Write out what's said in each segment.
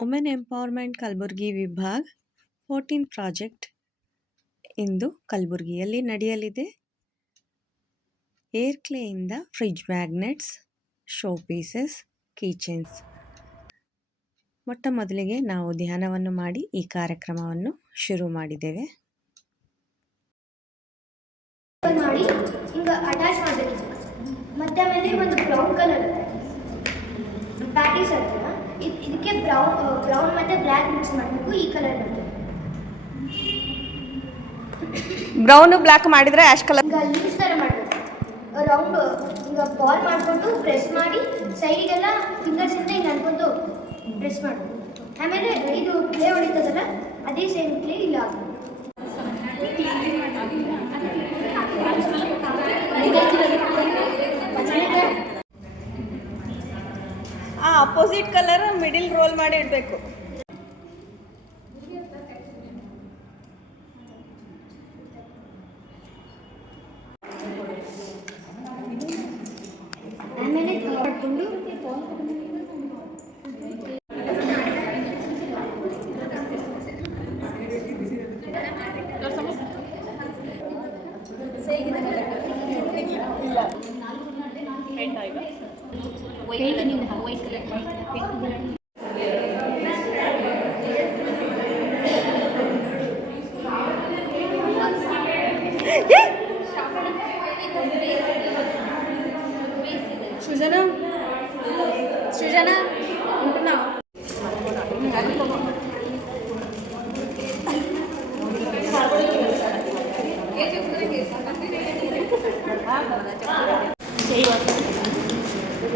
Women empowerment Kalaburagi ವಿಭಾಗ 14 project ಇಂದು ಕಲಬುರಗಿಯಲ್ಲಿ ನಡೆಯಲಿದೆ. ಏರ್ ಕ್ಲೇಯಿಂದ fridge magnets, show pieces, keychains. ಮೊಟ್ಟ ಮೊದಲಿಗೆ ನಾವು ಧ್ಯಾನವನ್ನು ಮಾಡಿ ಈ ಕಾರ್ಯಕ್ರಮವನ್ನು ಶುರು ಮಾಡಿದ್ದೇವೆ. ಮಾಡಿ ಹಿಂಗ ಅಟ್ಯಾಚ್ ಮಾಡಬೇಕು. ಮತ್ತೆ ಆಮೇಲೆ ಒಂದು ಬ್ರೌನ್ ಕಲರ್ ಪ್ಯಾಟೀಸ್ ಆಗ್ತದೆ. ಇದಕ್ಕೆ ಬ್ರೌನ್ ಮತ್ತೆ ಬ್ಲ್ಯಾಕ್ ಮಿಕ್ಸ್ ಮಾಡಬೇಕು. ಈ ಕಲರ್ ಬರ್ತದೆ. ಬ್ರೌನ್ ಬ್ಲ್ಯಾಕ್ ಮಾಡಿದ್ರೆ ಆಶ್ ಕಲರ್. ಈಗ ಲೀವ್ಸ್ ಥರ ಮಾಡಬೇಕು. ರೌಂಡ್ ಈಗ ಬಾಲ್ ಮಾಡಿಕೊಂಡು ಪ್ರೆಸ್ ಮಾಡಿ ಸೈಡಿಗೆಲ್ಲ ಫಿಂಗರ್ಸಿಂದ ಹಿಂಗೆ ಅನ್ಕೊಂಡು ಪ್ರೆಸ್ ಮಾಡಬೇಕು. ಆಮೇಲೆ ಇದು ಕ್ಲೇ ಹೊಡಿತದಲ್ಲ, ಅದೇ ಸೇಮ್ ಕ್ಲೇ ಇಲ್ಲ. ಅಪೋಸಿಟ್ ಕಲರ್ ಮಿಡಿಲ್ ರೋಲ್ ಮಾಡಿ ಇಡಬೇಕು. ಆಮೇಲೆ ಮಾಡಿಕೊಂಡು ಸೃಜನಾ ఉంటున్నా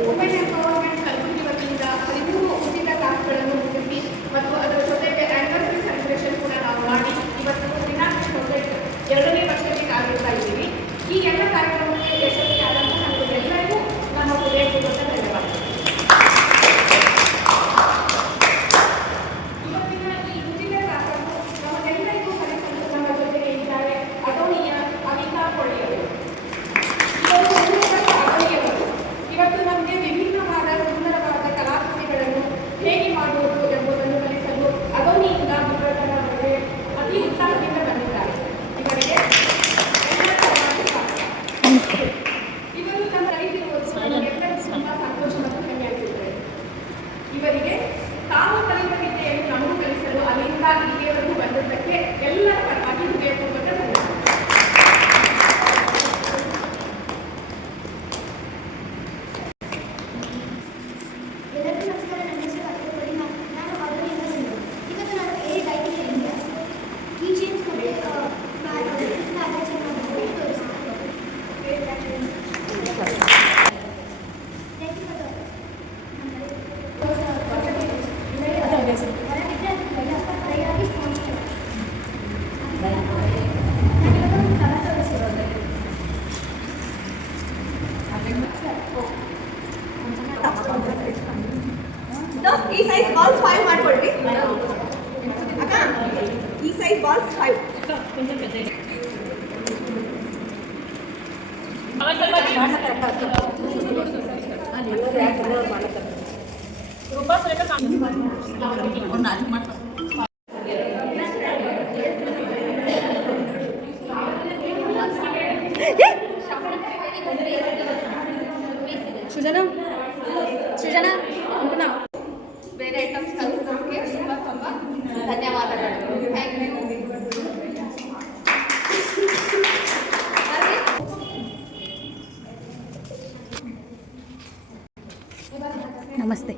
ವುಮೆನ್ ಎಂಪವರ್ಮೆಂಟ್ ಕಲಬುರಗಿ ವತಿಯಿಂದ 13 ಉಚಿತ ಕ್ಲಾಸ್ಗಳನ್ನು ಮುಗಿಸಿ ಮತ್ತು ಅದರ ಜೊತೆಗೆ ಆ್ಯನಿವರ್ಸರಿ ಸೆಲೆಬ್ರೇಷನ್ ಕೂಡ ನಾವು ಮಾಡಿ ಇವತ್ತು ವಿನಾಯಕ ಪ್ರಾಜೆಕ್ಟ್ 2ನೇ ವರ್ಷಕ್ಕೆ ಕಾಲಿಡ್ತಾ ಇದ್ದೀವಿ. ಈ ಎಲ್ಲ ಕಾರ್ಯಕ್ರಮಕ್ಕೆ ಯಶಸ್ವಿಯಾದಂಥ ನಮಗೆಲ್ಲರಿಗೂ ನಮ್ಮ ಹೃದಯಪೂರ್ವಕ ಧನ್ಯವಾದ. ಇವತ್ತಿನ ಈ ಉಚಿತ ಕ್ಲಾಸನ್ನು ನಮಗೆಲ್ಲರಿಗೂ ಕಲಿಸಲು ನಮ್ಮ ಜೊತೆಗೆ ಇದ್ದಾರೆ ಅಟೋನಿಯ ಅನಿತಾ ಕೊಳ್ಳಿಯವರು. ಇವತ್ತು ನಮಗೆ ವಿಭಿನ್ನವಾದ ಸುಂದರವಾದ ಕಲಾಕೃತಿಗಳನ್ನು ಹೇಗೆ ಮಾಡುವುದು ಎಂಬುದನ್ನು ಕಲಿಸಲು ಅಗೋನಿಯಿಂದ ವಿವರಣೆ ಬಗ್ಗೆ ಅತಿ ಉತ್ಸಾಹದಿಂದ ಬಂದಿದ್ದಾರೆ. ಇವರಿಗೆ ಇವರು ನಮ್ಮ ಕಲಿತಿರುವುದು ನಮಗೆಲ್ಲರಿಗೂ ತುಂಬ ಸಂತೋಷ ಮತ್ತು ಹೆಮ್ಮೆ ಅನಿಸುತ್ತದೆ. ಇವರಿಗೆ ತಾವು ಕಲಿತ ವಿದ್ಯೆಯನ್ನು ನಮಗೂ ಕಲಿಸಲು ಅಲ್ಲಿಂದ ಇಲ್ಲಿಯವರೆಗೂ ಬಂದದ್ದಕ್ಕೆ ಎಲ್ಲರ ಪರವಾಗಿ ಹೃದಯಪೂರ್ವಕ ಧನ್ಯವಾದ. ಎಲ್ಲರಿಗೂ ನಮಸ್ಕಾರ. ನನ್ನ ಹೆಸರು ಅಕ್ಕಪಡಿ. ನಾನು ಆರ್ಡರ್ ಬಂದಿದ್ದೆ. ಇವತ್ತು ನಾನು ಕೀಚೈನ್ಸ್ ಈ ಸೈಜ್ ಬಾಲ್ಸ್ 5 ಮಾಡ್ಕೊಳ್ರಿ ಅಕ್ಕ. ಈ ಸೈಜ್ ಬಾಲ್ಸ್ 5 ಸೃಜನಾ ఉంటున్నా. ಬೇರೆ ಐಟಮ್ಸ್ ಕಲಿಸೋದಕ್ಕೆ ತುಂಬ ಧನ್ಯವಾದಗಳು. Thank you. ನಮಸ್ತೆ.